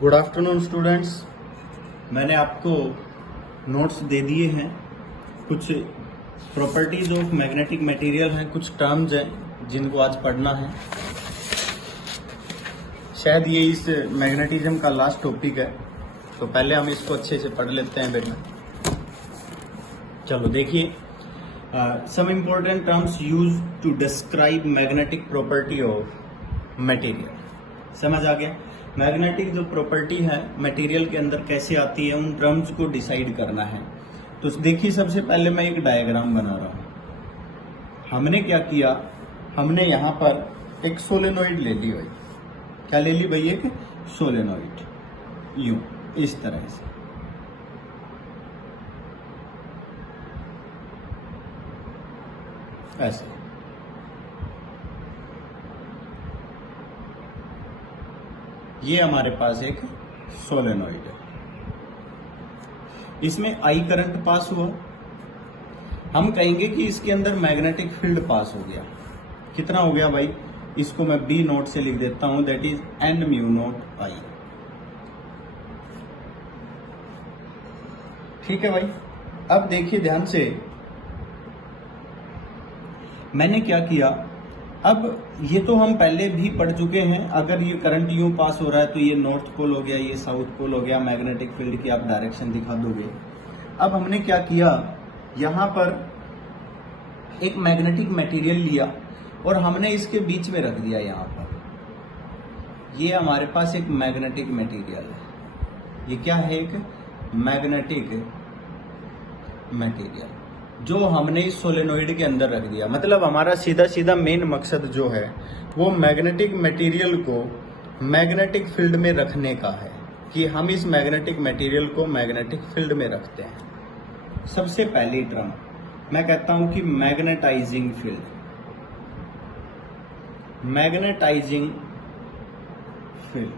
Good afternoon students. मैंने आपको notes दे दिए हैं। कुछ प्रॉपर्टीज ऑफ मैग्नेटिक मटेरियल हैं, कुछ टर्म्स हैं जिनको आज पढ़ना है। शायद ये इस मैग्नेटिज्म का लास्ट टॉपिक है, तो पहले हम इसको अच्छे से पढ़ लेते हैं बेटा। चलो देखिए, some important terms use to describe magnetic property of material. समझ आ गया? मैग्नेटिक जो प्रॉपर्टी है मटेरियल के अंदर कैसे आती है, उन टर्म्स को डिसाइड करना है। तो देखिए, सबसे पहले मैं एक डायग्राम बना रहा हूं। हमने क्या किया, हमने यहां पर एक सोलेनोइड ले ली भाई। क्या ले ली भाई? एक सोलेनोइड, यूं इस तरह से। ऐसे ये हमारे पास एक सोलेनोइड है। इसमें आई करंट पास हुआ। हम कहेंगे कि इसके अंदर मैग्नेटिक फील्ड पास हो गया। कितना हो गया भाई? इसको मैं बी नोट से लिख देता हूं, that is N mu naught I. ठीक है भाई। अब देखिए ध्यान से, मैंने क्या किया। अब ये तो हम पहले भी पढ़ चुके हैं। अगर ये करंट यूं पास हो रहा है तो ये नॉर्थ पोल हो गया, ये साउथ पोल हो गया। मैग्नेटिक फील्ड की आप डायरेक्शन दिखा दोगे। अब हमने क्या किया, यहां पर एक मैग्नेटिक मटेरियल लिया और हमने इसके बीच में रख दिया। यहां पर ये हमारे पास एक मैग्नेटिक मटेरियल है। ये क्या है? एक मैग्नेटिक मटेरियल जो हमने इस सोलेनोइड के अंदर रख दिया। मतलब हमारा सीधा सीधा मेन मकसद जो है वो मैग्नेटिक मटेरियल को मैग्नेटिक फील्ड में रखने का है, कि हम इस मैग्नेटिक मटेरियल को मैग्नेटिक फील्ड में रखते हैं। सबसे पहली टर्म मैं कहता हूं कि magnetising field. Magnetising field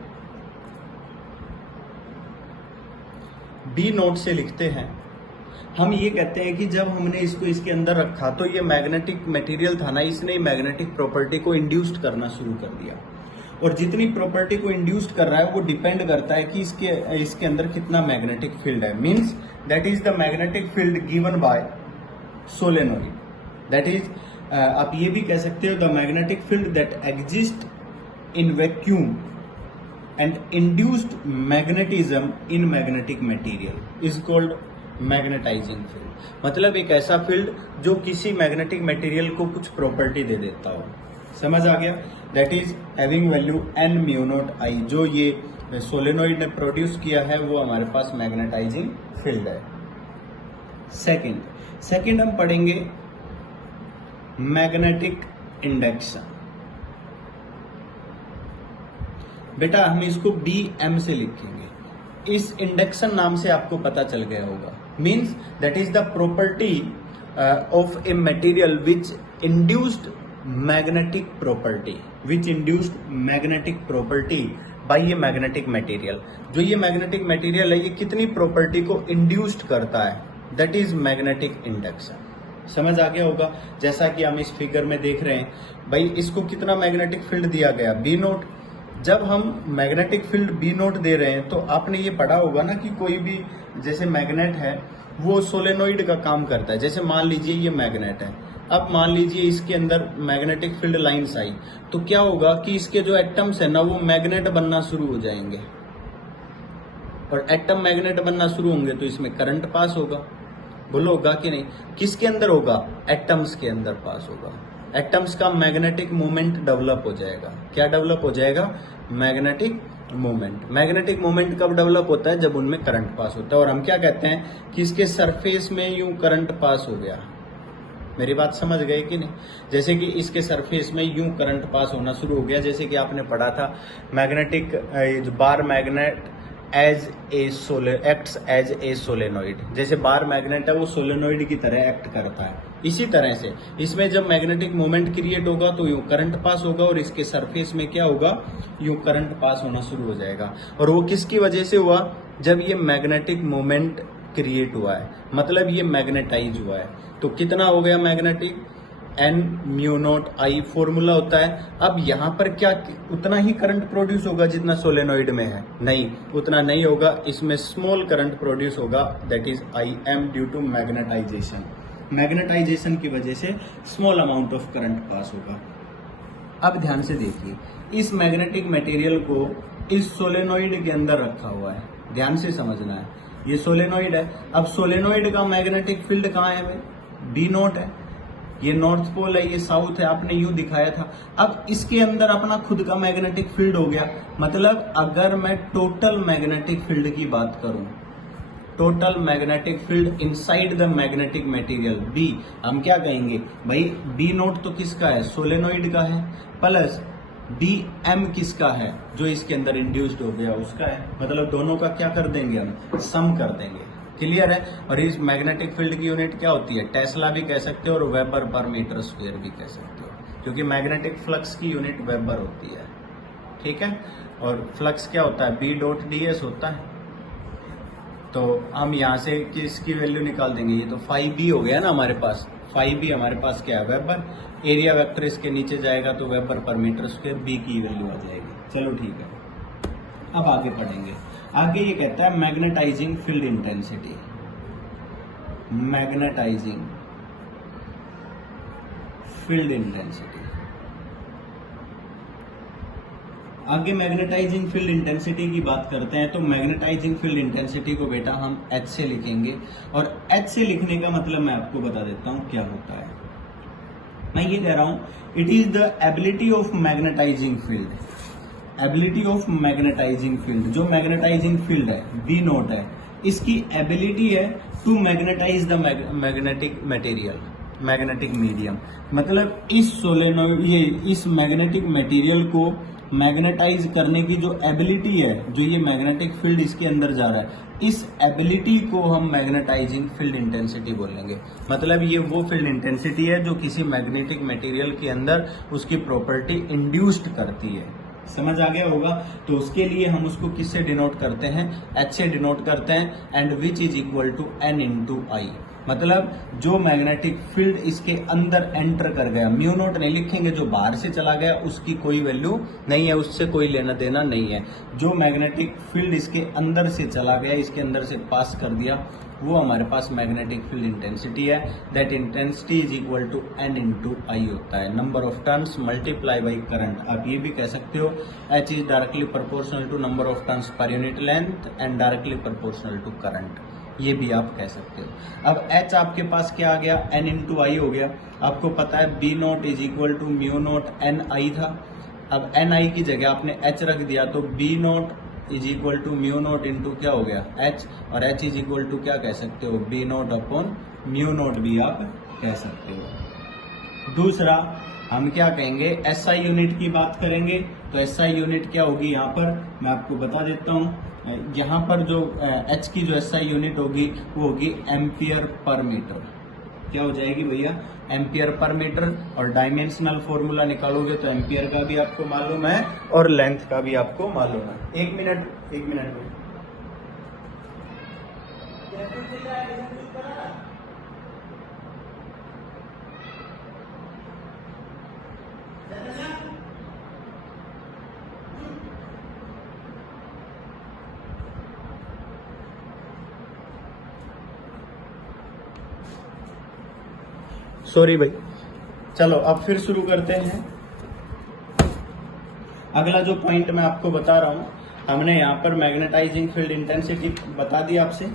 B not से लिखते हैं। हम ये कहते हैं कि जब हमने इसको इसके अंदर रखा तो ये मैग्नेटिक मटेरियल था ना, इसने मैग्नेटिक प्रॉपर्टी को इंड्यूस्ड करना शुरू कर दिया। और जितनी प्रॉपर्टी को इंड्यूस्ड कर रहा है वो डिपेंड करता है कि इसके अंदर कितना मैग्नेटिक फील्ड है। Means that is the magnetic field given by solenoid. That is, आप ये भी कह सकते हो, the magnetic field that exist in vacuum and induced magnetism in magnetic material is called magnetising field. मतलब एक ऐसा फील्ड जो किसी मैग्नेटिक मटेरियल को कुछ प्रॉपर्टी दे देता हो। समझ आ गया? That is having value N mu not I. जो ये सोलेनोइड ने प्रोड्यूस किया है वो हमारे पास मैग्नेटाइजिंग फील्ड है। सेकंड हम पढ़ेंगे मैग्नेटिक इंडक्शन। बेटा हम इसको बी एम से लिखेंगे। इस इंडक्शन नाम से आपको पता चल गया होगा। Means that is the property of a material which induced magnetic property, which induced magnetic property bye a magnetic material. जो ये मैग्नेटिक मटेरियल है ये कितनी प्रॉपर्टी को इंड्यूस्ड करता है, दैट इज मैग्नेटिक इंडक्शन। समझ आ गया होगा? जैसा कि हम इस फिगर में देख रहे हैं भाई, इसको कितना मैग्नेटिक फील्ड दिया गया? B not. जब हम मैग्नेटिक फील्ड बी नोट दे रहे हैं तो आपने ये पढ़ा होगा ना कि कोई भी जैसे मैग्नेट है वो सोलेनोइड का काम करता है। जैसे मान लीजिए ये मैग्नेट है, अब मान लीजिए इसके अंदर मैग्नेटिक फील्ड लाइंस आई तो क्या होगा कि इसके जो एटम्स है ना वो मैग्नेट बनना शुरू हो जाएंगे। और एटम मैग्नेट बनना शुरू होंगे तो इसमें करंट पास होगा। बोलो होगा कि नहीं? किसके अंदर होगा? एटम्स के अंदर पास होगा। एटम्स का मैग्नेटिक मोमेंट डेवलप हो जाएगा। क्या डेवलप हो जाएगा? Magnetic moment. मैग्नेटिक मोमेंट कब डेवलप होता है? जब उनमें करंट पास होता है। और हम क्या कहते हैं कि इसके सरफेस में यूं करंट पास हो गया। मेरी बात समझ गए कि नहीं? जैसे कि इसके सरफेस में यूं करंट पास होना शुरू हो गया। जैसे कि आपने पढ़ा था मैग्नेटिक जो bar magnet acts as a solenoid. जैसे बार मैग्नेट है वो सोलेनोइड की तरह एक्ट करता है। इसी तरह से इसमें जब मैग्नेटिक मोमेंट क्रिएट होगा तो यूं करंट पास होगा और इसके सरफेस में क्या होगा? यूं करंट पास होना शुरू हो जाएगा। और वो किसकी वजह से हुआ? जब ये मैग्नेटिक मोमेंट क्रिएट हुआ है, मतलब ये मैग्नेटाइज हुआ है। तो कितना हो गया magnetic? N mu not I formula होता है। अब यहाँ पर क्या उतना ही करंट प्रोड्यूस होगा जितना सोलेनोइड में है? नहीं, उतना नहीं होगा। इसमें स्मॉल करंट प्रोड्यूस होगा, that is I M due to magnetisation. Magnetisation की वजह से small amount of current pass होगा। अब ध्यान से देखिए, इस मैग्नेटिक मटेरियल को इस सोलेनोइड के अंदर रखा हुआ है, ध्यान से समझना है। ये सोलेनोइड है। अब सोलेनोइड का मैग्नेटिक फील्ड कहाँ है भाई? बी नॉट है। ये नॉर्थ पोल है, ये साउथ है, आपने यूं दिखाया था। अब इसके अंदर अपना खुद का मैग्नेटिक फील्ड हो गया। मतलब अगर मैं टोटल मैग्नेटिक फील्ड की बात करूं, total magnetic field inside the magnetic material B, हम क्या कहेंगे भाई? बी नॉट तो किसका है? सोलेनोइड का है, प्लस डी एम किसका है? जो इसके अंदर इंड्यूस्ड हो गया उसका है। मतलब दोनों का क्या कर देंगे हम? सम कर देंगे। क्लियर है? और इस मैग्नेटिक फील्ड की यूनिट क्या होती है? टेस्ला भी कह सकते हो और वेबर पर मीटर स्क्वायर भी कह सकते हो, क्योंकि मैग्नेटिक फ्लक्स की यूनिट वेबर होती है। ठीक है? और फ्लक्स क्या होता है? बी डॉट डी एस होता है। तो हम यहाँ से किसकी वैल्यू निकाल देंगे? ये तो 5b हो गया ना हमारे पास। 5b हमारे पास क्या है? वेबर। एरिया वेक्टर इसके नीचे जाएगा तो weber per metre square B की वैल्यू आ जाएगी। चलो ठीक है, अब आगे पढ़ेंगे। आगे ये कहता है magnetising field intensity. Magnetising field intensity. आगे मैग्नेटाइजिंग फील्ड इंटेंसिटी की बात करते हैं। तो मैग्नेटाइजिंग फील्ड इंटेंसिटी को बेटा हम H से लिखेंगे, और H से लिखने का मतलब मैं आपको बता देता हूं क्या होता है। मैं ये कह रहा हूं, it is the ability of magnetising field. Ability of magnetising field, जो मैग्नेटाइजिंग फील्ड है बी नॉट है, इसकी एबिलिटी है to magnetise the magnetic material, magnetic medium. मतलब इस सोलेनोइड, ये इस मैग्नेटिक मटेरियल को मैग्नेटाइज करने की जो एबिलिटी है, जो ये मैग्नेटिक फील्ड इसके अंदर जा रहा है, इस एबिलिटी को हम मैग्नेटाइजिंग फील्ड इंटेंसिटी बोलेंगे। मतलब ये वो फील्ड इंटेंसिटी है जो किसी मैग्नेटिक मटेरियल के अंदर उसकी प्रॉपर्टी इंड्यूस्ड करती है। समझ आ गया होगा? तो उसके लिए हम उसको किससे डिनोट करते हैं? H से डिनोट करते हैं, and which is equal to N into I. मतलब जो मैग्नेटिक फील्ड इसके अंदर एंटर कर गया, म्यू नॉट नहीं लिखेंगे, जो बाहर से चला गया उसकी कोई वैल्यू नहीं है, उससे कोई लेना देना नहीं है। जो मैग्नेटिक फील्ड इसके अंदर से चला गया, इसके अंदर से पास कर दिया, वो हमारे पास मैग्नेटिक फील्ड इंटेंसिटी है। That intensity is equal to N into I होता है, number of turns multiply by current. आप ये भी कह सकते हो H is directly proportional to number of turns per unit length and directly proportional to current, ये भी आप कह सकते हो। अब H आपके पास क्या आ गया? N इंटू आई हो गया। आपको पता है B not is equal to mu naught N I था। अब एन आई की जगह आपने H रख दिया, तो B not is equal to mu not into क्या हो गया? H, और H इज इक्वल टू क्या कह सकते हो? B not upon mu not भी आप कह सकते हो। दूसरा हम क्या कहेंगे? SI यूनिट की बात करेंगे। तो SI यूनिट क्या होगी? यहाँ पर मैं आपको बता देता हूँ। यहाँ पर जो H की जो SI यूनिट होगी वो होगी एम्पियर पर मीटर। क्या हो जाएगी भैया? Ampere per metre. और डायमेंशनल फॉर्मूला निकालोगे तो एम्पियर का भी आपको मालूम है और लेंथ का भी आपको मालूम है। एक मिनट में सॉरी भाई। चलो अब फिर शुरू करते हैं। अगला जो पॉइंट मैं आपको बता रहा हूं, हमने यहां पर मैग्नेटाइजिंग फील्ड इंटेंसिटी बता दी आपसे।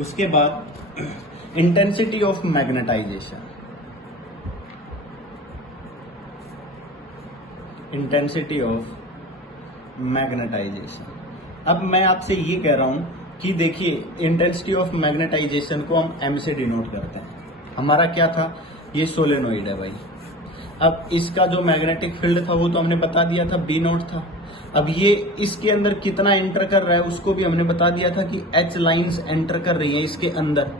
उसके बाद intensity of magnetisation, intensity of magnetisation. अब मैं आपसे ये कह रहा हूं कि देखिए, इंटेंसिटी ऑफ मैग्नेटाइजेशन को हम M से डिनोट करते हैं। हमारा क्या था? ये सोलेनोइड है भाई। अब इसका जो मैग्नेटिक फील्ड था वो तो हमने बता दिया था, बी नॉट था। अब ये इसके अंदर कितना एंटर कर रहा है उसको भी हमने बता दिया था कि H लाइंस एंटर कर रही है इसके अंदर,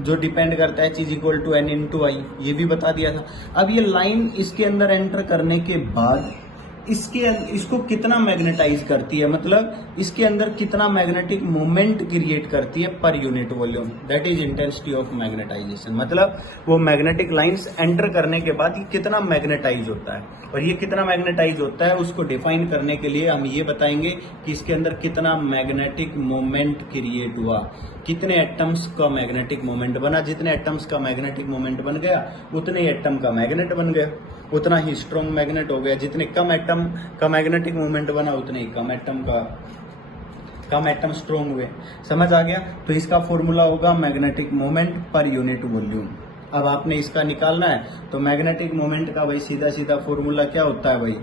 जो डिपेंड करता है H is equal to N into I, ये भी बता दिया था। अब ये लाइन इसके अंदर एंटर करने के बाद इसको कितना मैग्नेटाइज करती है, मतलब इसके अंदर कितना मैग्नेटिक मोमेंट क्रिएट करती है per unit volume, that is intensity of magnetisation. मतलब वो मैग्नेटिक लाइंस एंटर करने के बाद ये कितना मैग्नेटाइज होता है, और ये कितना मैग्नेटाइज होता है उसको डिफाइन करने के लिए हम ये बताएंगे कि इसके अंदर कितना मैग्नेटिक मोमेंट क्रिएट हुआ, कितने एटम्स का मैग्नेटिक मोमेंट बना। जितने एटम्स का मैग्नेटिक मोमेंट बन गया उतने ही एटम का मैग्नेट बन गया, उतना ही स्ट्रॉन्ग मैग्नेट हो गया। जितने कम एटम का मैग्नेटिक मोमेंट बना उतने ही कम एटम स्ट्रॉन्ग हुए। समझ आ गया। तो इसका फॉर्मूला होगा magnetic moment per unit volume. अब आपने इसका निकालना है तो मैग्नेटिक मोमेंट का भाई सीधा सीधा फॉर्मूला क्या होता है भाई,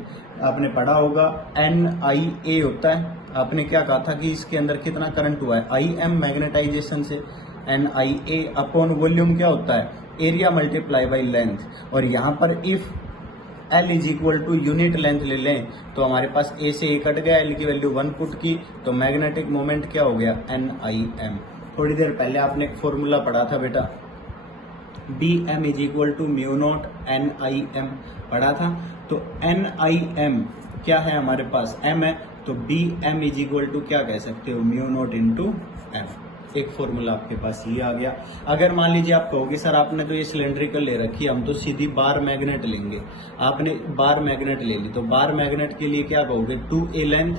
आपने पढ़ा होगा NIA होता है। आपने क्या कहा था कि इसके अंदर कितना करंट हुआ है, IM मैग्नेटाइजेशन से, NIA अपॉन वॉल्यूम क्या होता है, एरिया मल्टीप्लाई बाई लेंथ। और यहाँ पर if L is equal to unit length ले लें तो हमारे पास A से A कट गया, L की वैल्यू 1 पुट की तो मैग्नेटिक मोमेंट क्या हो गया, NIM। थोड़ी देर पहले आपने एक फॉर्मूला पढ़ा था बेटा, BM is equal to mu naught NIM पढ़ा था। तो NIM क्या है हमारे पास, M है, तो BM इज इक्वल टू क्या कह सकते हो, म्यू नॉट इंटू M। एक फॉर्मूला आपके पास ये आ गया। अगर मान लीजिए आप कहोगे सर आपने तो ये सिलेंड्रिकल ले रखी है, हम तो सीधी बार मैग्नेट लेंगे। आपने बार मैग्नेट ले ली तो बार मैग्नेट के लिए क्या कहोगे, 2A लेंथ,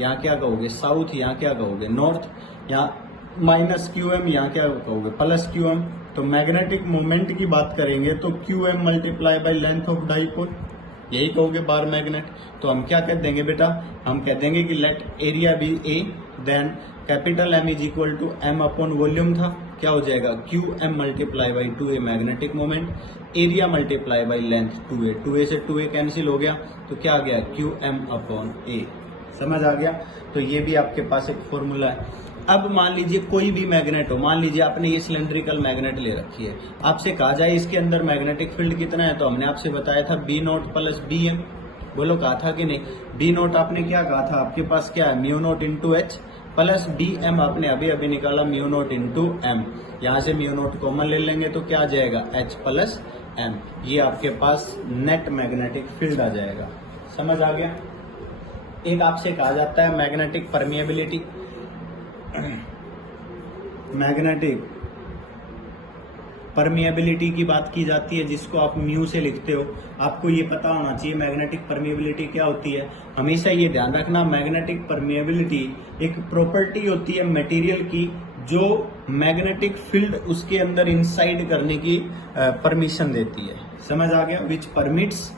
यहाँ क्या कहोगे साउथ, यहाँ क्या कहोगे नॉर्थ, यहाँ माइनस QM, यहाँ क्या कहोगे प्लस QM। तो मैग्नेटिक मोमेंट की बात करेंगे तो QM multiply by length of dipole, यही कहोगे बार मैग्नेट। तो हम क्या कह देंगे बेटा, हम कह देंगे कि let area be A, then capital M is equal to M upon volume था, क्या हो जाएगा QM multiply by 2A magnetic moment, area multiply by length 2A से 2A कैंसिल हो गया तो क्या आ गया QM अपॉन A। समझ आ गया। तो ये भी आपके पास एक फॉर्मूला है। अब मान लीजिए कोई भी मैग्नेट हो, मान लीजिए आपने ये सिलेंड्रिकल मैग्नेट ले रखी है, आपसे कहा जाए इसके अंदर मैग्नेटिक फील्ड कितना है, तो हमने आपसे बताया था B नॉट प्लस BM। बोलो कहा था कि नहीं, B नॉट आपने क्या कहा था, आपके पास क्या है mu not into H plus BM आपने अभी अभी निकाला म्यू नॉट इंटू M। यहाँ से म्यू नॉट कॉमन ले लेंगे तो क्या आ जाएगा H प्लस M। ये आपके पास नेट मैग्नेटिक फील्ड आ जाएगा। समझ आ गया। एक आपसे कहा जाता है मैग्नेटिक परमिएबिलिटी, मैग्नेटिक परमिएबिलिटी की बात की जाती है जिसको आप म्यू से लिखते हो। आपको ये पता होना चाहिए मैग्नेटिक परमिएबिलिटी क्या होती है। हमेशा ये ध्यान रखना, मैग्नेटिक परमिएबिलिटी एक प्रॉपर्टी होती है मटेरियल की जो मैग्नेटिक फील्ड उसके अंदर इंसाइड करने की परमिशन देती है। समझ आ गया। विच परमिट्स,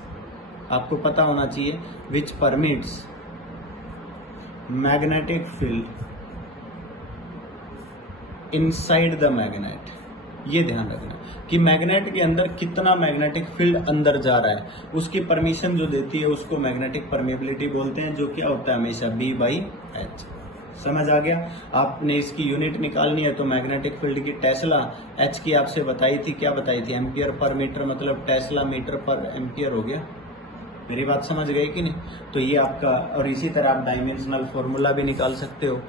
आपको पता होना चाहिए, which permits magnetic field inside the magnet. ये ध्यान रखना कि मैग्नेट के अंदर कितना मैग्नेटिक फील्ड अंदर जा रहा है, उसकी परमिशन जो देती है उसको मैग्नेटिक परमिएबिलिटी बोलते हैं, जो क्या होता है हमेशा B/H। समझ आ गया। आपने इसकी यूनिट निकालनी है तो मैग्नेटिक फील्ड की टेस्ला, H की आपसे बताई थी, क्या बताई थी, एम्पियर पर मीटर, मतलब टेस्ला मीटर पर एम्पियर हो गया। मेरी बात समझ गई कि नहीं। तो ये आपका, और इसी तरह आप डायमेंशनल फॉर्मूला भी निकाल सकते हो।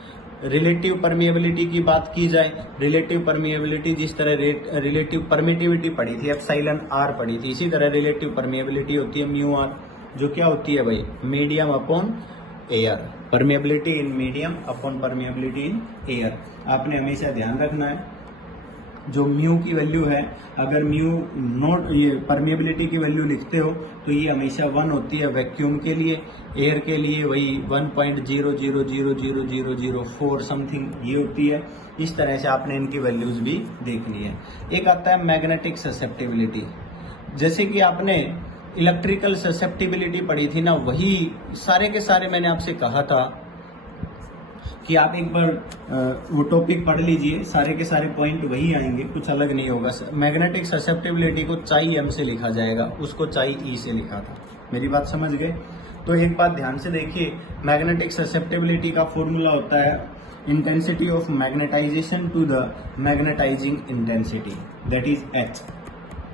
रिलेटिव परमिएबिलिटी की बात की जाए, रिलेटिव परमिएबिलिटी जिस तरह रिलेटिव परमिटिविटी पढ़ी थी, एप्सिलॉन R पढ़ी थी, इसी तरह रिलेटिव परमिएबिलिटी होती है म्यू R, जो क्या होती है भाई medium upon air, permeability in medium upon permeability in air. आपने हमेशा ध्यान रखना है जो म्यू की वैल्यू है, अगर म्यू नॉट ये परमिएबिलिटी की वैल्यू लिखते हो तो ये हमेशा 1 होती है वैक्यूम के लिए, एयर के लिए वही 1.000004 समथिंग ये होती है। इस तरह से आपने इनकी वैल्यूज भी देखनी है। एक आता है मैग्नेटिक ससेप्टिबिलिटी, जैसे कि आपने इलेक्ट्रिकल ससेप्टिबिलिटी पढ़ी थी ना, वही सारे के सारे मैंने आपसे कहा था कि आप एक बार वो टॉपिक पढ़ लीजिए, सारे के सारे पॉइंट वही आएंगे, कुछ अलग नहीं होगा। मैग्नेटिक ससेप्टिबिलिटी को चाई M से लिखा जाएगा, उसको चाई E से लिखा था। मेरी बात समझ गए। तो एक बात ध्यान से देखिए, मैग्नेटिक ससेप्टिबिलिटी का फॉर्मूला होता है intensity of magnetization to the magnetizing intensity, that is H।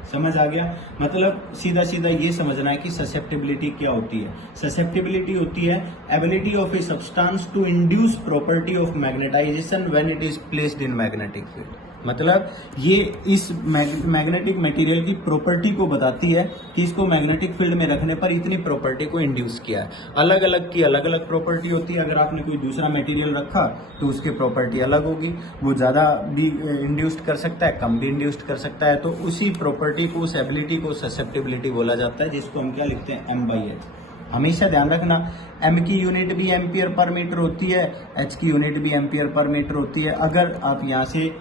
समझ आ गया। मतलब सीधा सीधा ये समझना है कि ससेप्टिबिलिटी क्या होती है। ससेप्टिबिलिटी होती है ability of a substance to induce property of magnetization when it is placed in magnetic field. मतलब ये इस मैग्नेटिक मटेरियल की प्रॉपर्टी को बताती है कि इसको मैग्नेटिक फील्ड में रखने पर इतनी प्रॉपर्टी को इंड्यूस किया है। अलग अलग की अलग अलग प्रॉपर्टी होती है। अगर आपने कोई दूसरा मटेरियल रखा तो उसकी प्रॉपर्टी अलग होगी, वो ज़्यादा भी इंड्यूस्ड कर सकता है, कम भी इंड्यूस्ड कर सकता है। तो उसी प्रॉपर्टी को, उस एबिलिटी को ससेप्टिबिलिटी बोला जाता है, जिसको हम क्या लिखते हैं, M/H। हमेशा ध्यान रखना, M की यूनिट भी एम्पियर पर मीटर होती है, H की यूनिट भी एम्पियर पर मीटर होती है। अगर आप यहाँ से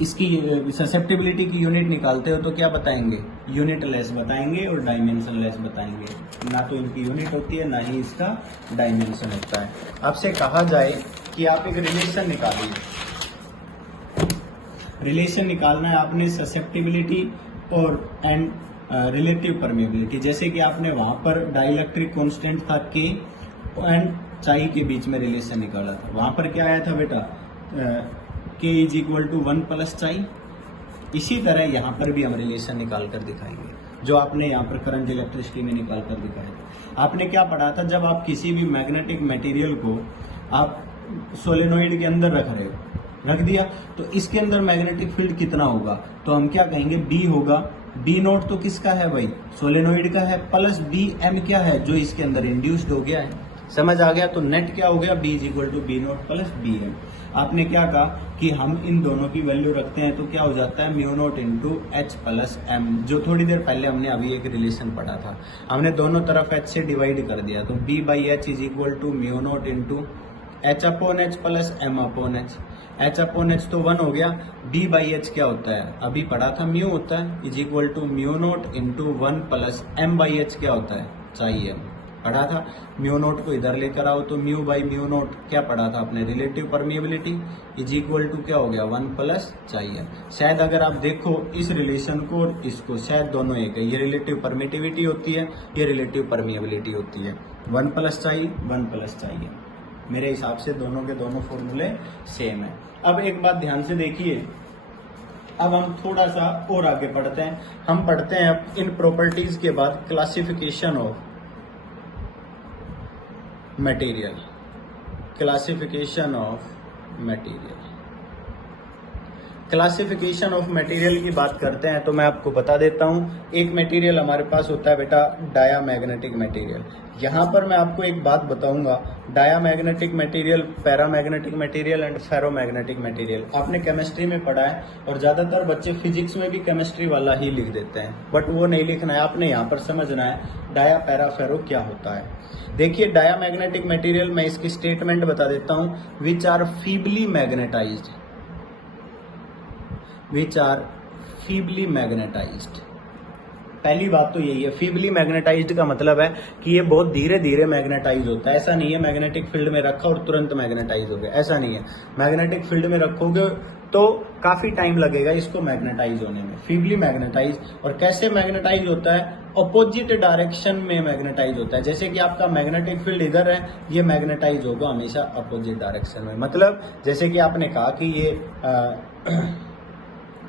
इसकी ससेप्टिबिलिटी की यूनिट निकालते हो तो क्या बताएंगे, यूनिट लेस बताएंगे और डायमेंशन लेस बताएंगे। ना तो इनकी यूनिट होती है, ना ही इसका डायमेंशन होता है। आपसे कहा जाए कि आप एक रिलेशन निकालिए, रिलेशन निकालना है आपने ससेप्टिबिलिटी और एंड रिलेटिव परमेबिलिटी। जैसे कि आपने वहां पर डाइलेक्ट्रिक कांस्टेंट था K एंड चाई के बीच में रिलेशन निकाला था। वहां पर क्या आया था बेटा, K is equal to 1 plus chi. इसी तरह यहाँ पर भी हम रिलेशन निकाल कर दिखाएंगे, जो आपने यहाँ पर करंट इलेक्ट्रिसिटी में निकाल कर दिखाया था। आपने क्या पढ़ा था, जब आप किसी भी मैग्नेटिक मटेरियल को आप सोलेनोइड के अंदर रख रहे हो, रख दिया तो इसके अंदर मैग्नेटिक फील्ड कितना होगा, तो हम क्या कहेंगे, B होगा। B नोट तो किसका है भाई, सोलेनोइड का है, प्लस BM क्या है, जो इसके अंदर इंड्यूस्ड हो गया है। समझ आ गया। तो नेट क्या हो गया, B is equal to B naught plus BM। आपने क्या कहा कि हम इन दोनों की वैल्यू रखते हैं तो क्या हो जाता है, mu naught into H plus M, जो थोड़ी देर पहले हमने अभी एक रिलेशन पढ़ा था। हमने दोनों तरफ H से डिवाइड कर दिया, तो B/H is equal to mu naught into H upon H plus M upon H। H upon H तो 1 हो गया, B/H क्या होता है, अभी पढ़ा था म्यू होता है, is equal to mu naught into 1 plus M/H क्या होता है, चाई M पढ़ा था। म्यू नोट को इधर लेकर आओ तो म्यू बाई म्यू नोट क्या पढ़ा था आपने, relative permeability is equal to क्या हो गया, 1 प्लस चाई M। शायद अगर आप देखो इस रिलेशन को और इसको, शायद दोनों एक है। ये रिलेटिव परमिटिविटी होती है, ये रिलेटिव परमिएबिलिटी होती है। 1 प्लस चाई, 1 प्लस चाई M। मेरे हिसाब से दोनों के दोनों फॉर्मूले सेम है। अब एक बात ध्यान से देखिए, अब हम थोड़ा सा और आगे पढ़ते हैं। हम पढ़ते हैं अब इन प्रॉपर्टीज के बाद classification of material, classification of material. Classification of material की बात करते हैं तो मैं आपको बता देता हूं, एक मटेरियल हमारे पास होता है बेटा डायामैग्नेटिक मटेरियल। यहां पर मैं आपको एक बात बताऊंगा, diamagnetic material, paramagnetic material and ferromagnetic material आपने केमिस्ट्री में पढ़ा है, और ज्यादातर बच्चे फिजिक्स में भी केमिस्ट्री वाला ही लिख देते हैं, बट वो नहीं लिखना है, आपने यहाँ पर समझना है डाया पैरा फेरो क्या होता है। देखिए डायामैग्नेटिक मटेरियल, मैं इसकी स्टेटमेंट बता देता हूं, which are feebly magnetized, which are feebly magnetized. पहली बात तो यही है, फीबली मैग्नेटाइज्ड का मतलब है कि ये बहुत धीरे धीरे मैग्नेटाइज होता है। ऐसा नहीं है मैग्नेटिक फील्ड में रखा और तुरंत मैग्नेटाइज हो गया, ऐसा नहीं है। मैग्नेटिक फील्ड में रखोगे तो काफी टाइम लगेगा इसको मैग्नेटाइज होने में। फीबली मैग्नेटाइज, और कैसे मैग्नेटाइज होता है, अपोजिट डायरेक्शन में मैग्नेटाइज होता है। जैसे कि आपका मैग्नेटिक फील्ड इधर है, ये मैग्नेटाइज होगा हमेशा अपोजिट डायरेक्शन में। मतलब जैसे कि आपने कहा कि ये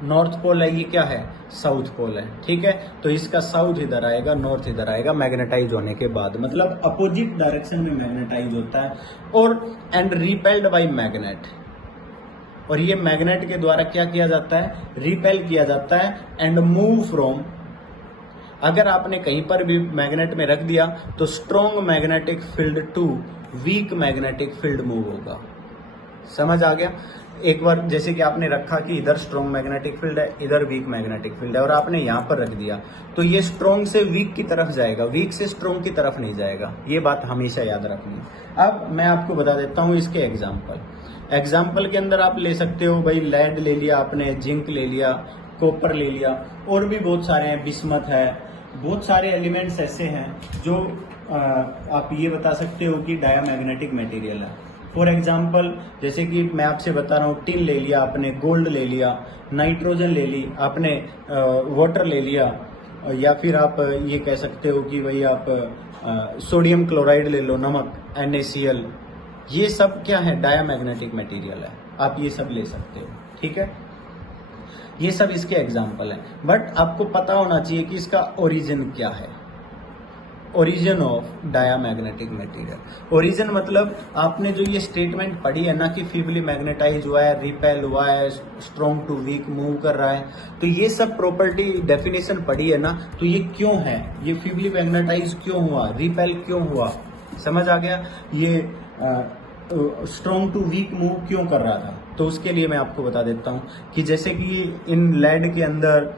नॉर्थ पोल है, ये क्या है, साउथ पोल है, ठीक है, तो इसका साउथ इधर आएगा, नॉर्थ इधर आएगा मैग्नेटाइज होने के बाद, मतलब अपोजिट डायरेक्शन में मैग्नेटाइज होता है। और एंड रिपेल्ड बाय मैग्नेट, और ये मैग्नेट के द्वारा क्या किया जाता है, रिपेल किया जाता है। एंड मूव फ्रॉम, अगर आपने कहीं पर भी मैग्नेट में रख दिया तो strong magnetic field to weak magnetic field move होगा। समझ आ गया। एक बार जैसे कि आपने रखा कि इधर स्ट्रॉन्ग मैग्नेटिक फील्ड है, इधर वीक मैग्नेटिक फील्ड है, और आपने यहां पर रख दिया तो ये स्ट्रॉन्ग से वीक की तरफ जाएगा, वीक से स्ट्रॉन्ग की तरफ नहीं जाएगा। ये बात हमेशा याद रखनी। अब मैं आपको बता देता हूं इसके एग्जाम्पल के अंदर आप ले सकते हो भाई, लेड ले लिया आपने, जिंक ले लिया, कॉपर ले लिया, और भी बहुत सारे हैं, बिस्मथ है, बहुत सारे एलिमेंट्स ऐसे हैं जो आप ये बता सकते हो कि डायामैग्नेटिक मटेरियल है। फॉर एग्जाम्पल जैसे कि मैं आपसे बता रहा हूँ, टिन ले लिया आपने, गोल्ड ले लिया, नाइट्रोजन ले ली आपने, वाटर ले लिया, या फिर आप ये कह सकते हो कि भाई आप सोडियम क्लोराइड ले लो, नमक NaCl, ये सब क्या है, डायामैग्नेटिक मटेरियल है। आप ये सब ले सकते हो, ठीक है। ये सब इसके एग्जाम्पल है, बट आपको पता होना चाहिए कि इसका ओरिजिन क्या है। Origin of diamagnetic material. Origin मतलब आपने जो ये स्टेटमेंट पढ़ी है ना कि फीबली मैग्नेटाइज हुआ है, रिपेल हुआ है, स्ट्रॉन्ग टू वीक मूव कर रहा है, तो ये सब प्रॉपर्टी डेफिनेशन पढ़ी है ना, तो ये क्यों है, ये फीबली मैग्नेटाइज क्यों हुआ, रिपेल क्यों हुआ, समझ आ गया, ये स्ट्रॉन्ग टू वीक मूव क्यों कर रहा था। तो उसके लिए मैं आपको बता देता हूँ कि जैसे कि इन लेड के अंदर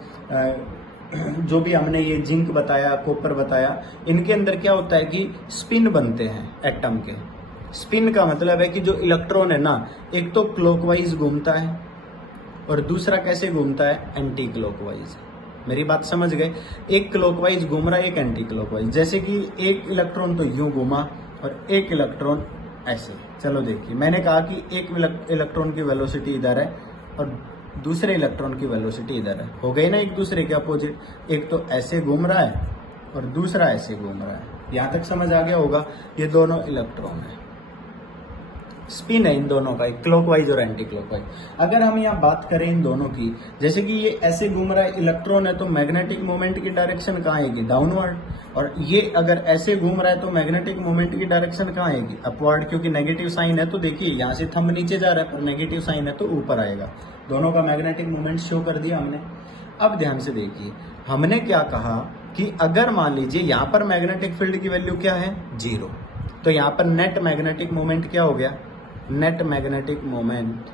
जो भी हमने ये जिंक बताया, कॉपर बताया, इनके अंदर क्या होता है कि स्पिन बनते हैं एटम के। स्पिन का मतलब है कि जो इलेक्ट्रॉन है ना, एक तो क्लॉकवाइज घूमता है और दूसरा कैसे घूमता है, एंटी क्लॉकवाइज। मेरी बात समझ गए, एक क्लॉकवाइज घूम रहा है, एक एंटी क्लॉकवाइज। जैसे कि एक इलेक्ट्रॉन तो यूं घूमा और एक इलेक्ट्रॉन ऐसे। चलो देखिए, मैंने कहा कि एक इलेक्ट्रॉन की वेलोसिटी इधर है और दूसरे इलेक्ट्रॉन की वेलोसिटी इधर है, हो गई ना एक दूसरे के अपोजिट। एक तो ऐसे घूम रहा है और दूसरा ऐसे घूम रहा है। यहां तक समझ आ गया होगा, ये दोनों इलेक्ट्रॉन है, स्पिन है इन दोनों का, एक क्लॉकवाइज और एंटी क्लॉकवाइज। अगर हम यहाँ बात करें इन दोनों की, जैसे कि ये ऐसे घूम रहा है, इलेक्ट्रॉन है, तो मैग्नेटिक मोमेंट की डायरेक्शन कहाँ आएगी, डाउनवर्ड। और ये अगर ऐसे घूम रहा है तो मैग्नेटिक मोमेंट की डायरेक्शन कहाँ आएगी, अपवर्ड, क्योंकि नेगेटिव साइन है। तो देखिए यहाँ से थंब नीचे जा रहा है, पर नेगेटिव साइन है तो ऊपर आएगा। दोनों का मैग्नेटिक मोमेंट शो कर दिया हमने। अब ध्यान से देखिए, हमने क्या कहा कि अगर मान लीजिए यहाँ पर मैग्नेटिक फील्ड की वैल्यू क्या है, 0, तो यहाँ पर नेट मैग्नेटिक मोमेंट क्या हो गया, नेट मैग्नेटिक मोमेंट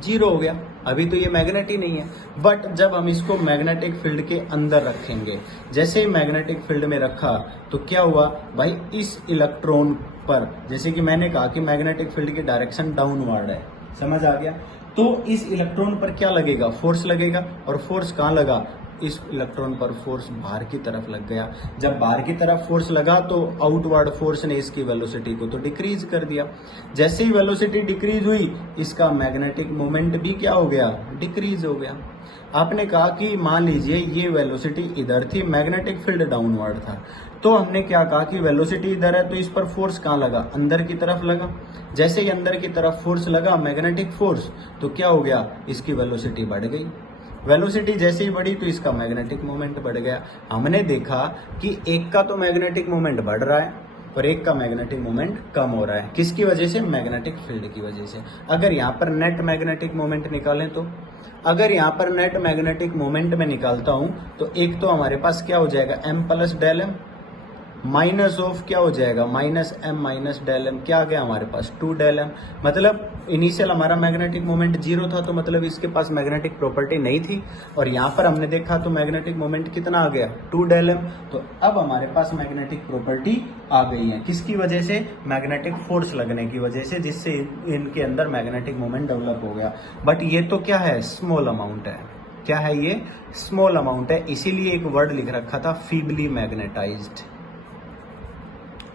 0 हो गया। अभी तो ये मैग्नेट ही नहीं है, बट जब हम इसको मैग्नेटिक फील्ड के अंदर रखेंगे, जैसे ही मैग्नेटिक फील्ड में रखा तो क्या हुआ भाई, इस इलेक्ट्रॉन पर, जैसे कि मैंने कहा कि मैग्नेटिक फील्ड की डायरेक्शन डाउनवर्ड है, समझ आ गया। तो इस इलेक्ट्रॉन पर क्या लगेगा, फोर्स लगेगा। और फोर्स कहाँ लगा, इस इलेक्ट्रॉन पर फोर्स बाहर की तरफ लग गया। जब बाहर की तरफ फोर्स लगा तो आउटवर्ड फोर्स ने इसकी वेलोसिटी को तो डिक्रीज कर दिया। जैसे ही वेलोसिटी डिक्रीज हुई, इसका मैग्नेटिक मोमेंट भी क्या हो गया, डिक्रीज हो गया। आपने कहा कि मान लीजिए ये वेलोसिटी इधर थी, मैग्नेटिक फील्ड डाउनवर्ड था, तो हमने क्या कहा कि वेलोसिटी इधर है तो इस पर फोर्स कहाँ लगा, अंदर की तरफ लगा। जैसे ही अंदर की तरफ फोर्स लगा, मैग्नेटिक फोर्स, तो क्या हो गया, इसकी वेलोसिटी बढ़ गई। वेलोसिटी जैसे ही बढ़ी तो इसका मैग्नेटिक मोमेंट बढ़ गया। हमने देखा कि एक का तो मैग्नेटिक मोमेंट बढ़ रहा है और एक का मैग्नेटिक मोमेंट कम हो रहा है। किसकी वजह से, मैग्नेटिक फील्ड की वजह से। अगर यहाँ पर नेट मैग्नेटिक मोमेंट निकालें तो, अगर यहाँ पर नेट मैग्नेटिक मोमेंट में निकालता हूं तो एक तो हमारे पास क्या हो जाएगा, m plus del M, minus of क्या हो जाएगा, minus M minus del M, क्या आ गया हमारे पास, 2 डेल एम। मतलब इनिशियल हमारा मैग्नेटिक मोमेंट 0 था, तो मतलब इसके पास मैग्नेटिक प्रॉपर्टी नहीं थी। और यहाँ पर हमने देखा तो मैग्नेटिक मोमेंट कितना आ गया, 2 डेल एम। तो अब हमारे पास मैग्नेटिक प्रॉपर्टी आ गई है, किसकी वजह से, मैग्नेटिक फोर्स लगने की वजह से, जिससे इनके अंदर मैग्नेटिक मोमेंट डेवलप हो गया। बट ये तो क्या है, स्मॉल अमाउंट है। क्या है ये, स्मॉल अमाउंट है, इसीलिए एक वर्ड लिख रखा था, फीबली मैग्नेटाइज्ड।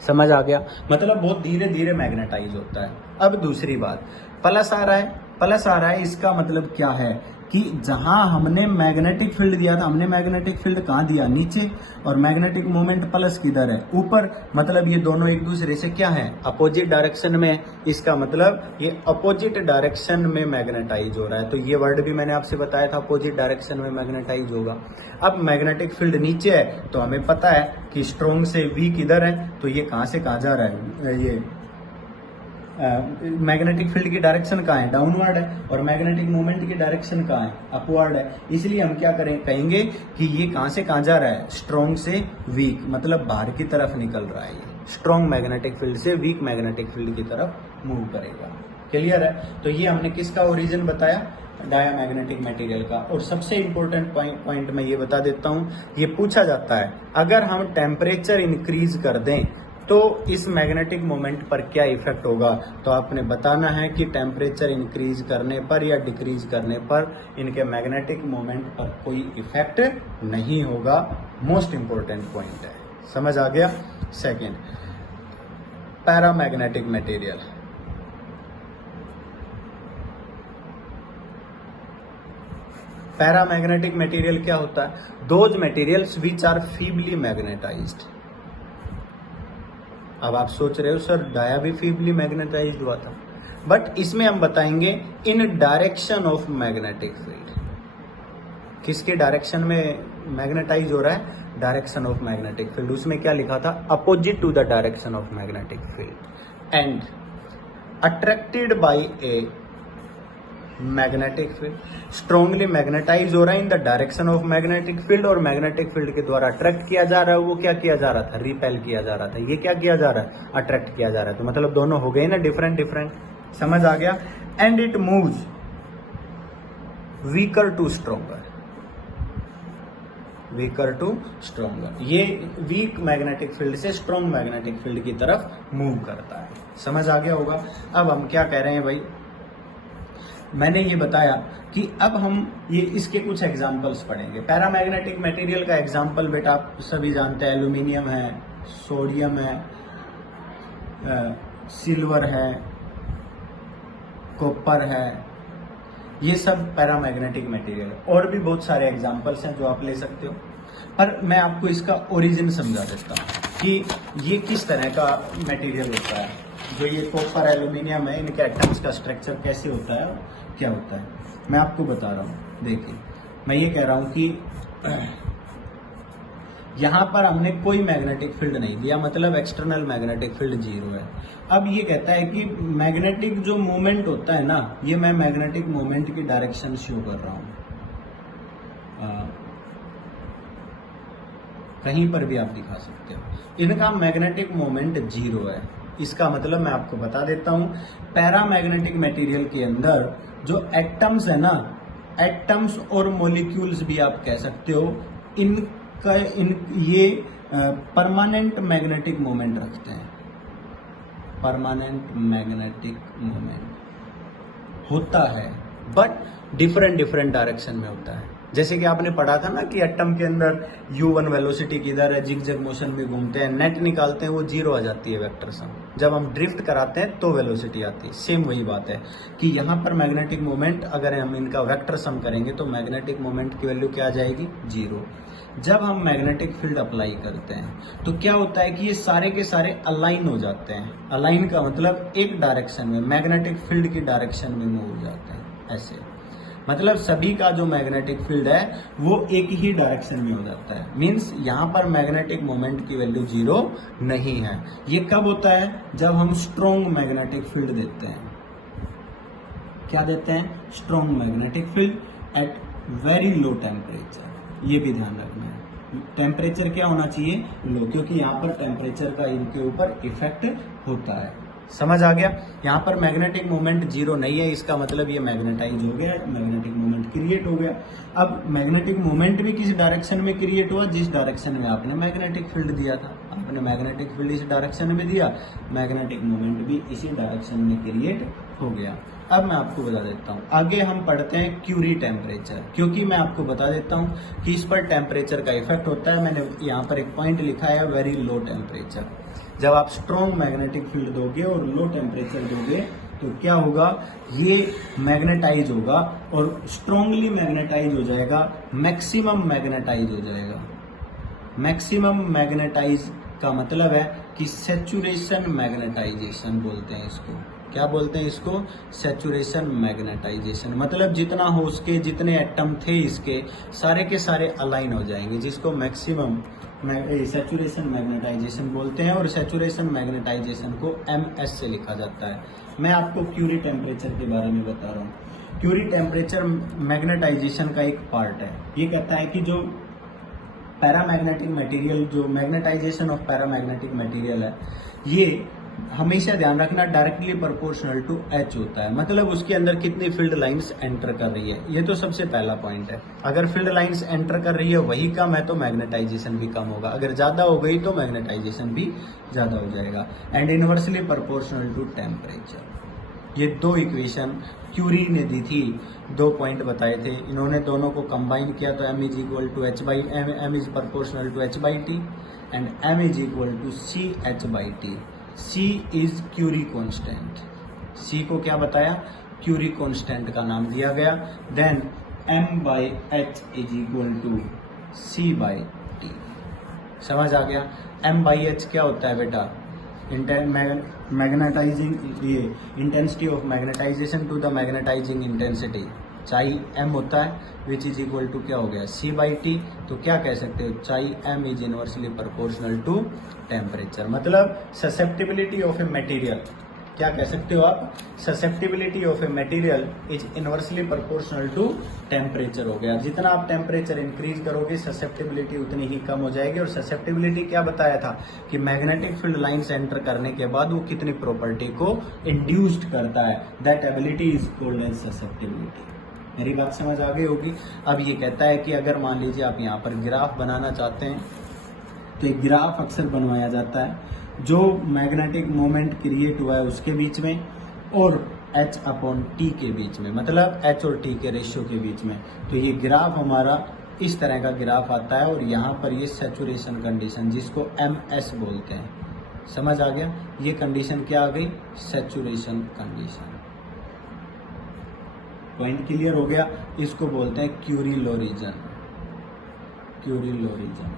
समझ आ गया, मतलब बहुत धीरे धीरे मैग्नेटाइज होता है। अब दूसरी बात, प्लस आ रहा है, प्लस आ रहा है, इसका मतलब क्या है कि जहां हमने मैग्नेटिक फील्ड दिया था, हमने मैग्नेटिक फील्ड कहाँ दिया, नीचे, और मैग्नेटिक मोमेंट प्लस किधर है, ऊपर। मतलब ये दोनों एक दूसरे से क्या है, अपोजिट डायरेक्शन में। इसका मतलब ये अपोजिट डायरेक्शन में मैग्नेटाइज हो रहा है। तो ये वर्ड भी मैंने आपसे बताया था, अपोजिट डायरेक्शन में मैग्नेटाइज होगा। अब मैग्नेटिक फील्ड नीचे है तो हमें पता है कि स्ट्रॉन्ग से वीक इधर है, तो ये कहां से कहां जा रहा है, ये मैग्नेटिक फील्ड की डायरेक्शन कहाँ है, डाउनवर्ड है, और मैग्नेटिक मोमेंट की डायरेक्शन कहाँ है, अपवर्ड है। इसलिए हम क्या करें, कहेंगे कि ये कहाँ से कहाँ जा रहा है, स्ट्रॉन्ग से वीक, मतलब बाहर की तरफ निकल रहा है। ये स्ट्रॉन्ग मैग्नेटिक फील्ड से वीक मैग्नेटिक फील्ड की तरफ मूव करेगा। क्लियर है। तो ये हमने किसका ओरिजिन बताया, डायामैग्नेटिक मटेरियल का। और सबसे इंपॉर्टेंट पॉइंट मैं ये बता देता हूं, ये पूछा जाता है, अगर हम टेम्परेचर इंक्रीज कर दें तो इस मैग्नेटिक मोमेंट पर क्या इफेक्ट होगा। तो आपने बताना है कि टेम्परेचर इंक्रीज करने पर या डिक्रीज करने पर इनके मैग्नेटिक मोमेंट पर कोई इफेक्ट नहीं होगा। मोस्ट इंपॉर्टेंट पॉइंट है, समझ आ गया। Second, paramagnetic material. Paramagnetic material क्या होता है, those materials which are feebly magnetized. अब आप सोच रहे हो सर डाया भी फीबली मैग्नेटाइज्ड हुआ था, बट इसमें हम बताएंगे in direction of magnetic field. किसके डायरेक्शन में मैग्नेटाइज हो रहा है, डायरेक्शन ऑफ मैग्नेटिक फील्ड, उसमें क्या लिखा था, opposite to the direction of magnetic field and attracted by a magnetic field, strongly magnetize हो रहा है in the direction of magnetic field, और मैग्नेटिक फील्ड के द्वारा अट्रैक्ट किया जा रहा है, वो क्या किया जा रहा था, रिपेल किया जा रहा था, ये क्या किया जा रहा है, अट्रैक्ट किया जा रहा है। तो मतलब दोनों हो गए ना डिफरेंट डिफरेंट, समझ आ गया। And it moves weaker to stronger, weaker to stronger, ये वीक मैग्नेटिक फील्ड से स्ट्रॉन्ग मैग्नेटिक फील्ड की तरफ मूव करता है, समझ आ गया होगा। अब हम क्या कह रहे हैं भाई, मैंने ये बताया कि अब हम ये इसके कुछ एग्जाम्पल्स पढ़ेंगे। पैरामैग्नेटिक मटेरियल का एग्जाम्पल बेटा आप सभी जानते हैं, एल्यूमिनियम है, सोडियम है, सिल्वर है, कॉपर है, ये सब पैरामैग्नेटिक मटेरियल है। और भी बहुत सारे एग्जाम्पल्स हैं जो आप ले सकते हो, पर मैं आपको इसका ओरिजिन समझा देता हूँ कि ये किस तरह का मटेरियल होता है। जो ये कॉपर एल्यूमिनियम है, इनके एटम्स का स्ट्रक्चर कैसे होता है, क्या होता है, मैं आपको बता रहा हूँ। देखिए, मैं ये कह रहा हूँ कि यहां पर हमने कोई मैग्नेटिक फील्ड नहीं दिया, मतलब एक्सटर्नल मैग्नेटिक फील्ड 0 है। अब ये कहता है कि मैग्नेटिक जो मूवमेंट होता है ना, ये मैं मैग्नेटिक मूवमेंट की डायरेक्शन शो कर रहा हूं, कहीं पर भी आप दिखा सकते हो। इनका मैग्नेटिक मोमेंट 0 है। इसका मतलब मैं आपको बता देता हूं, पैरामैग्नेटिक मटेरियल के अंदर जो एटम्स है ना, एटम्स और मॉलिक्यूल्स भी आप कह सकते हो, ये परमानेंट मैग्नेटिक मोमेंट रखते हैं। परमानेंट मैग्नेटिक मोमेंट होता है, बट डिफरेंट डिफरेंट डायरेक्शन में होता है। जैसे कि आपने पढ़ा था ना कि एटम के अंदर u1 वेलोसिटी किधर है, जिग-जैग मोशन में घूमते हैं, नेट निकालते हैं, वो 0 आ जाती है वेक्टर सम। जब हम ड्रिफ्ट कराते हैं तो वेलोसिटी आती है। सेम वही बात है कि यहाँ पर मैग्नेटिक मोमेंट, अगर हम इनका वेक्टर सम करेंगे तो मैग्नेटिक मोमेंट की वैल्यू क्या आ जाएगी, 0। जब हम मैग्नेटिक फील्ड अप्लाई करते हैं तो क्या होता है कि ये सारे के सारे अलाइन हो जाते हैं। अलाइन का मतलब एक डायरेक्शन में, मैग्नेटिक फील्ड की डायरेक्शन में मूव हो जाते हैं, ऐसे। मतलब सभी का जो मैग्नेटिक फील्ड है वो एक ही डायरेक्शन में हो जाता है। मींस यहाँ पर मैग्नेटिक मोमेंट की वैल्यू 0 नहीं है। ये कब होता है, जब हम स्ट्रॉन्ग मैग्नेटिक फील्ड देते हैं। क्या देते हैं, strong magnetic field at very low temperature. ये भी ध्यान रखना है, टेम्परेचर क्या होना चाहिए, लो, क्योंकि यहाँ पर टेम्परेचर का इनके ऊपर इफेक्ट होता है। समझ आ गया। यहाँ पर मैग्नेटिक मोमेंट 0 नहीं है, इसका मतलब ये मैग्नेटाइज हो गया, मैग्नेटिक मोमेंट क्रिएट हो गया। अब मैग्नेटिक मोमेंट भी किस डायरेक्शन में क्रिएट हुआ, जिस डायरेक्शन में आपने मैग्नेटिक फील्ड दिया था। आपने मैग्नेटिक फील्ड इस डायरेक्शन में दिया, मैग्नेटिक मोमेंट भी इसी डायरेक्शन में क्रिएट हो गया। अब मैं आपको बता देता हूँ, आगे हम पढ़ते हैं क्यूरी टेम्परेचर, क्योंकि मैं आपको बता देता हूँ कि इस पर टेम्परेचर का इफेक्ट होता है। मैंने यहाँ पर एक पॉइंट लिखा है, वेरी लो टेम्परेचर। जब आप स्ट्रॉन्ग मैग्नेटिक फील्ड दोगे और लो टेम्परेचर दोगे तो क्या होगा, ये मैग्नेटाइज होगा और स्ट्रॉन्गली मैग्नेटाइज हो जाएगा, मैक्सिमम मैग्नेटाइज हो जाएगा। मैक्सिमम मैग्नेटाइज का मतलब है कि सैचुरेशन मैग्नेटाइजेशन बोलते हैं इसको। क्या बोलते हैं इसको, सैचुरेशन मैग्नेटाइजेशन। मतलब जितना हो उसके जितने एटम थे इसके सारे के सारे अलाइन हो जाएंगे, जिसको मैक्सिमम सैचुरेशन मैग्नेटाइजेशन बोलते हैं। और सैचुरेशन मैग्नेटाइजेशन को MS से लिखा जाता है। मैं आपको क्यूरी टेम्परेचर के बारे में बता रहा हूँ। क्यूरी टेम्परेचर मैग्नेटाइजेशन का एक पार्ट है। ये कहता है कि जो पैरामैग्नेटिक मटेरियल, जो मैग्नेटाइजेशन ऑफ पैरामैग्नेटिक मटेरियल है, ये हमेशा ध्यान रखना डायरेक्टली प्रोपोर्शनल टू H होता है। मतलब उसके अंदर कितनी फील्ड लाइंस एंटर कर रही है, ये तो सबसे पहला पॉइंट है। अगर फील्ड लाइंस एंटर कर रही है वही कम है तो मैग्नेटाइजेशन भी कम होगा, अगर ज्यादा हो गई तो मैग्नेटाइजेशन भी ज्यादा हो जाएगा। And inversely proportional to temperature. ये दो इक्वेशन क्यूरी ने दी थी, 2 पॉइंट बताए थे, इन्होंने दोनों को कंबाइन किया तो M is proportional to H/T and M is equal to CH/T। C is Curie constant. C को क्या बताया, क्यूरी कांस्टेंट का नाम दिया गया। Then M/H is equal to C/T। समझ आ गया। M/H क्या होता है बेटा, मैग्नेटाइजिंग, ये intensity of magnetization to the magnetizing intensity. Chi M होता है विच इज इक्वल टू क्या हो गया C/T। तो क्या कह सकते हो, chi M is inversely proportional to temperature. मतलब ससेप्टिबिलिटी ऑफ ए मटेरियल, क्या कह सकते हो आप, susceptibility of a material is inversely proportional to temperature हो गया। जितना आप टेम्परेचर इंक्रीज करोगे ससेप्टिबिलिटी उतनी ही कम हो जाएगी। और ससेप्टिबिलिटी क्या बताया था कि मैग्नेटिक फील्ड लाइंस एंटर करने के बाद वो कितनी प्रॉपर्टी को इंड्यूस्ड करता है, that ability is called as susceptibility. मेरी बात समझ आ गई होगी। अब ये कहता है कि अगर मान लीजिए आप यहाँ पर ग्राफ बनाना चाहते हैं तो एक ग्राफ अक्सर बनवाया जाता है जो मैग्नेटिक मोमेंट क्रिएट हुआ है उसके बीच में और H/T के बीच में, मतलब H और T के रेशियो के बीच में। तो ये ग्राफ हमारा इस तरह का ग्राफ आता है और यहाँ पर ये सैचुरेशन कंडीशन जिसको MS बोलते हैं, समझ आ गया। ये कंडीशन क्या आ गई, सैचुरेशन कंडीशन। पॉइंट क्लियर हो गया। इसको बोलते हैं क्यूरी-लो रीजन, क्यूरी-लो रीजन,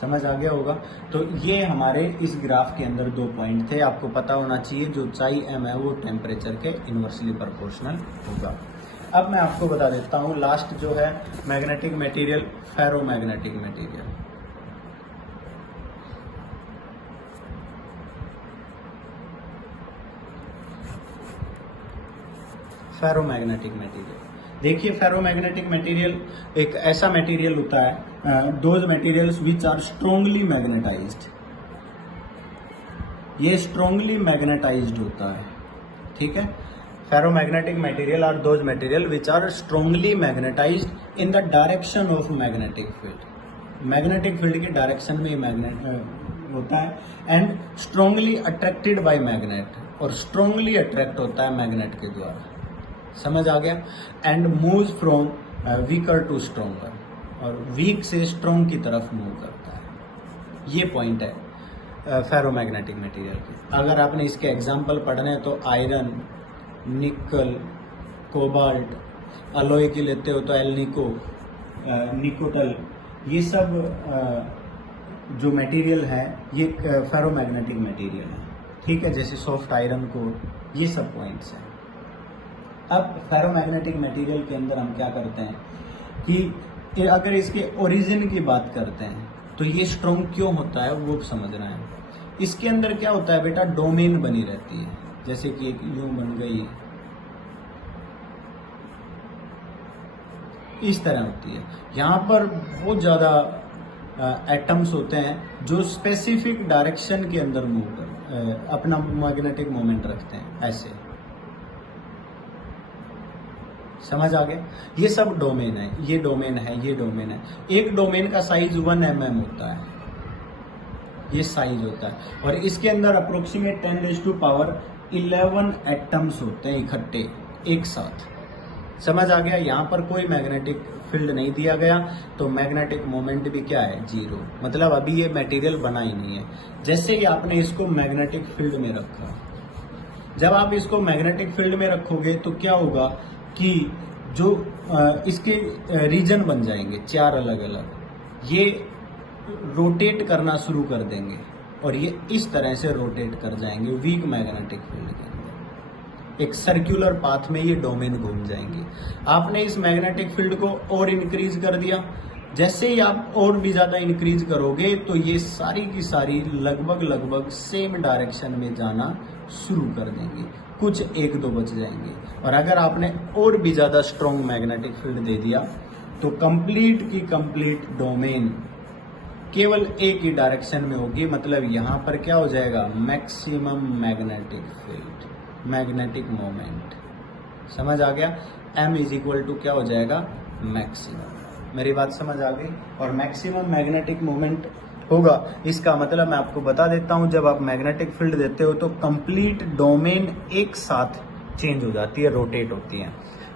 समझ आ गया होगा। तो ये हमारे इस ग्राफ के अंदर 2 पॉइंट थे, आपको पता होना चाहिए। जो चाई एम है वो टेम्परेचर के इनवर्सली प्रोपोर्शनल होगा। अब मैं आपको बता देता हूँ लास्ट जो है magnetic material, ferromagnetic material. Ferromagnetic material, देखिए फेरोमैग्नेटिक मटेरियल एक ऐसा मटेरियल होता है, those materials which are strongly magnetized, ये स्ट्रोंगली मैग्नेटाइज्ड होता है, ठीक है। Ferromagnetic material are those material which are strongly magnetized in the direction of magnetic field, magnetic field के डायरेक्शन में मैग्नेट होता है। And strongly attracted by magnet, और स्ट्रोंगली अट्रैक्ट होता है मैग्नेट के द्वारा, समझ आ गया। And moves from weaker to stronger, और वीक से स्ट्रोंग की तरफ मूव करता है। ये पॉइंट है फेरोमैग्नेटिक मटेरियल के। अगर आपने इसके एग्जाम्पल पढ़ने हैं तो आयरन, निकल, कोबाल्ट, अलॉय की लेते हो तो एल्निको, निकोटल, ये सब जो मटेरियल है ये फेरोमैग्नेटिक मटेरियल है, ठीक है। जैसे सॉफ्ट आयरन को, ये सब पॉइंट्स हैं। अब फेरोमैग्नेटिक मटेरियल के अंदर हम क्या करते हैं कि अगर इसके ओरिजिन की बात करते हैं तो ये स्ट्रोंग क्यों होता है वो समझना है। इसके अंदर क्या होता है बेटा, डोमेन बनी रहती है, जैसे कि एक यूं बन गई, इस तरह होती है। यहाँ पर बहुत ज्यादा एटम्स होते हैं जो स्पेसिफिक डायरेक्शन के अंदर मूव कर अपना मैग्नेटिक मोमेंट रखते हैं, ऐसे, समझ आ गया। ये सब डोमेन है, ये डोमेन है, ये डोमेन है। एक डोमेन का साइज 1 mm होता है, ये साइज होता है, और इसके अंदर अप्रोक्सीमेट 10⁻11 एटम्स होते हैं इकट्ठे एक साथ, समझ आ गया। यहाँ पर कोई मैग्नेटिक फील्ड नहीं दिया गया तो मैग्नेटिक मोमेंट भी क्या है, 0, मतलब अभी ये मटेरियल बना ही नहीं है। जैसे ही आपने इसको मैग्नेटिक फील्ड में रखा, जब आप इसको मैग्नेटिक फील्ड में रखोगे तो क्या होगा कि जो इसके रीजन बन जाएंगे 4 अलग अलग, ये रोटेट करना शुरू कर देंगे और ये इस तरह से रोटेट कर जाएंगे वीक मैग्नेटिक फील्ड के अंदर, एक सर्कुलर पाथ में ये डोमेन घूम जाएंगे। आपने इस मैग्नेटिक फील्ड को और इंक्रीज कर दिया, जैसे ही आप और भी ज्यादा इंक्रीज करोगे तो ये सारी की सारी लगभग सेम डायरेक्शन में जाना शुरू कर देंगे, कुछ 1-2 बच जाएंगे। और अगर आपने और भी ज्यादा स्ट्रॉन्ग मैग्नेटिक फील्ड दे दिया तो कंप्लीट की कंप्लीट डोमेन केवल एक ही डायरेक्शन में होगी, मतलब यहां पर क्या हो जाएगा, maximum magnetic field, magnetic moment, समझ आ गया। M इज इक्वल टू क्या हो जाएगा, मैक्सिमम। मेरी बात समझ आ गई। और मैक्सिमम मैग्नेटिक मोमेंट होगा, इसका मतलब मैं आपको बता देता हूं, जब आप मैग्नेटिक फील्ड देते हो तो कंप्लीट डोमेन एक साथ चेंज हो जाती है, रोटेट होती है।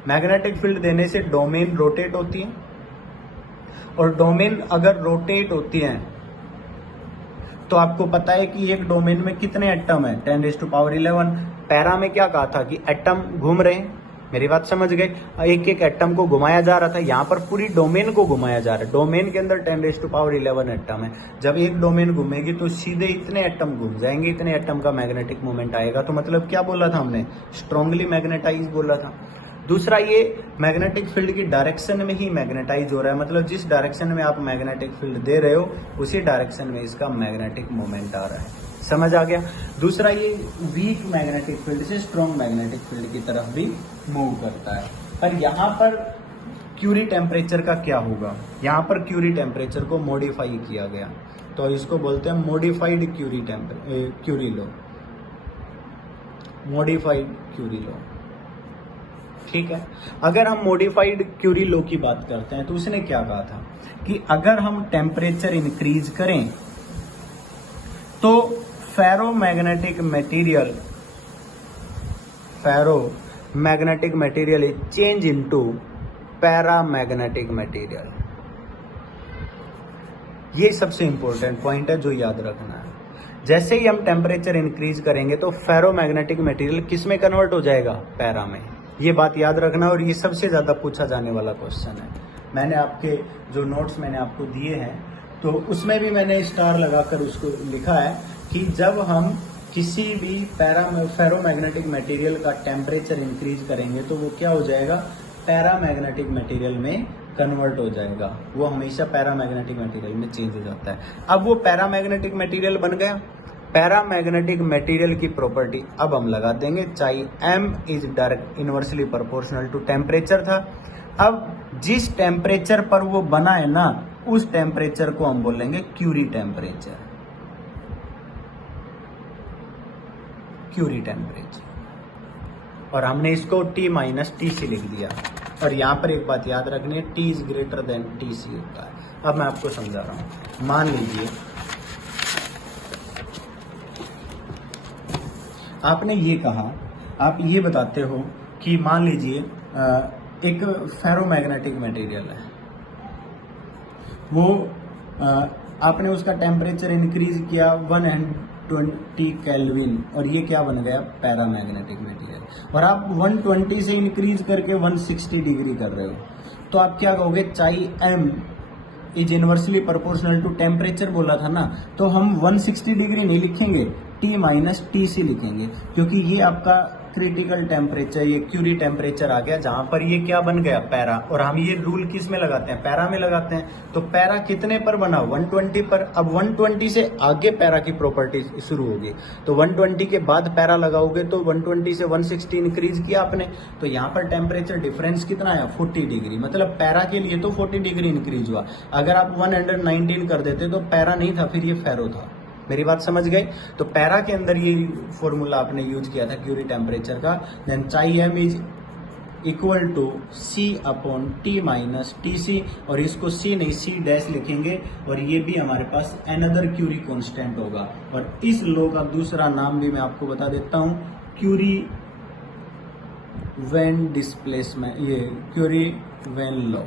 मैग्नेटिक फील्ड देने से डोमेन रोटेट होती है, और डोमेन अगर रोटेट होती है तो आपको पता है कि एक डोमेन में कितने एटम है, 10⁻11। पैरा में क्या कहा था कि एटम घूम रहे हैं, मेरी बात समझ गए, एक एक एटम को घुमाया जा रहा था, यहाँ पर पूरी डोमेन को घुमाया जा रहा है। डोमेन के अंदर 10⁻11 एटम है, जब एक डोमेन घूमेगी तो सीधे इतने एटम घूम जाएंगे, इतने एटम का मैग्नेटिक मोमेंट आएगा। तो मतलब क्या बोला था हमने, स्ट्रांगली मैग्नेटाइज बोला था। दूसरा, ये मैग्नेटिक फील्ड की डायरेक्शन में ही मैग्नेटाइज हो रहा है, मतलब जिस डायरेक्शन में आप मैग्नेटिक फील्ड दे रहे हो उसी डायरेक्शन में इसका मैग्नेटिक मोमेंट आ रहा है। समझ आ गया। दूसरा, ये वीक मैग्नेटिक फील्ड से स्ट्रॉन्ग मैग्नेटिक फील्ड की तरफ भी मूव करता है। पर यहाँ पर क्यूरी टेम्परेचर का क्या होगा, यहाँ पर क्यूरी टेम्परेचर को मॉडिफाई किया गया, तो इसको बोलते हैं modified Curie law, modified Curie law. ठीक है। अगर हम मॉडिफाइड क्यूरी लॉ की बात करते हैं तो उसने क्या कहा था कि अगर हम टेम्परेचर इंक्रीज करें तो ferromagnetic material is change into paramagnetic material. ये सबसे इंपॉर्टेंट पॉइंट है जो याद रखना है। जैसे ही हम टेम्परेचर इंक्रीज करेंगे तो फेरोमैग्नेटिक मटेरियल किस में कन्वर्ट हो जाएगा, पैरा में। ये बात याद रखना, और ये सबसे ज्यादा पूछा जाने वाला क्वेश्चन है। मैंने आपके जो नोट्स मैंने आपको दिए हैं तो उसमें भी मैंने स्टार लगाकर उसको लिखा है कि जब हम किसी भी फेरोमैग्नेटिक मटेरियल का टेम्परेचर इंक्रीज करेंगे तो वो क्या हो जाएगा, पैरामैग्नेटिक मटेरियल में कन्वर्ट हो जाएगा। वो हमेशा पैरामैग्नेटिक मटेरियल में चेंज हो जाता है। अब वो पैरामैग्नेटिक मटेरियल बन गया। पैरामैग्नेटिक मटेरियल की प्रॉपर्टी अब हम लगा देंगे, chi m is direct inversely proportional to temperature था। अब जिस टेम्परेचर पर वो बना है ना, उस टेम्परेचर को हम बोलेंगे क्यूरी टेम्परेचर, क्यूरी टेम्परेचर। और हमने इसको T माइनस TC लिख दिया। और यहां पर एक बात याद रखनी है, T is greater than TC होता है। अब मैं आपको समझा रहा हूं। मान लीजिए आपने ये कहा, आप ये बताते हो कि मान लीजिए एक फेरोमैग्नेटिक मटेरियल है, वो आपने उसका टेम्परेचर इंक्रीज किया 120 केल्विन, और ये क्या बन गया, पैरामैग्नेटिक मटेरियल। और आप 120 से इंक्रीज करके 160 डिग्री कर रहे हो, तो आप क्या कहोगे, chi m is inversely proportional to temperature बोला था ना, तो हम 160 डिग्री नहीं लिखेंगे, T माइनस TC लिखेंगे, क्योंकि ये आपका क्रिटिकल टेम्परेचर, ये क्यूरी टेम्परेचर आ गया जहां पर ये क्या बन गया, पैरा। और हम ये रूल किस में लगाते हैं, पैरा में लगाते हैं। तो पैरा कितने पर बना, 120 पर। अब 120 से आगे पैरा की प्रॉपर्टी शुरू होगी, तो 120 के बाद पैरा लगाओगे तो 120 से 160 इंक्रीज किया आपने, तो यहाँ पर टेम्परेचर डिफरेंस कितना आया, 40 डिग्री। मतलब पैरा के लिए तो 40 डिग्री इंक्रीज हुआ। अगर आप 119 कर देते तो पैरा नहीं था, फिर ये फेरो था। मेरी बात समझ गए। तो पैरा के अंदर ये फॉर्मूला आपने यूज किया था क्यूरी टेम्परेचर का, then chi m is equal to C upon T minus TC, और इसको C नहीं C डैश लिखेंगे, और ये भी हमारे पास अनदर क्यूरी कांस्टेंट होगा। और इस लॉ का दूसरा नाम भी मैं आपको बता देता हूं, क्यूरी वेन डिस्प्लेसमेंट, ये क्यूरी वेन लॉ।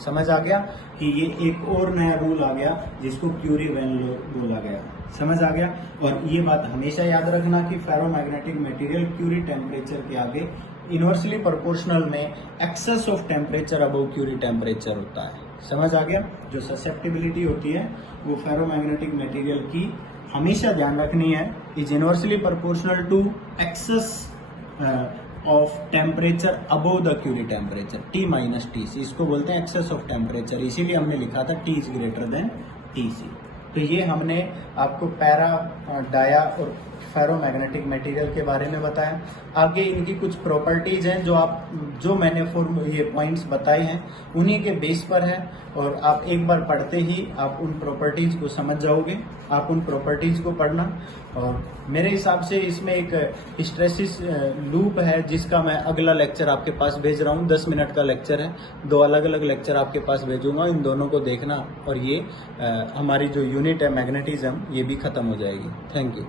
समझ आ गया कि ये एक और नया रूल आ गया जिसको क्यूरी वेन लॉ बोला गया। समझ आ गया। और ये बात हमेशा याद रखना कि फेरोमैग्नेटिक मटेरियल क्यूरी टेम्परेचर के आगे इनवर्सली प्रोपोर्शनल में excess of temperature above Curie temperature होता है। समझ आ गया। जो ससेप्टिबिलिटी होती है वो फेरोमैग्नेटिक मटेरियल की हमेशा ध्यान रखनी है, is inversely proportional to excess of temperature above the Curie temperature, T minus TC। इसको बोलते हैं एक्सेस ऑफ टेम्परेचर, इसीलिए हमने लिखा था T is greater than TC। तो ये हमने आपको पैरा, डाया और फेरोमैग्नेटिक मटेरियल के बारे में बताया। आगे इनकी कुछ प्रॉपर्टीज हैं जो मैंने ये पॉइंट्स बताए हैं उन्हीं के बेस पर है, और आप एक बार पढ़ते ही आप उन प्रॉपर्टीज को समझ जाओगे। आप उन प्रॉपर्टीज को पढ़ना, और मेरे हिसाब से इसमें एक हिस्टैरिसीस लूप है जिसका मैं अगला लेक्चर आपके पास भेज रहा हूँ। 10 मिनट का लेक्चर है, 2 अलग अलग लेक्चर आपके पास भेजूंगा, इन दोनों को देखना, और ये हमारी जो यूनिट है मैग्नेटिज्म ये भी खत्म हो जाएगी। Thank you.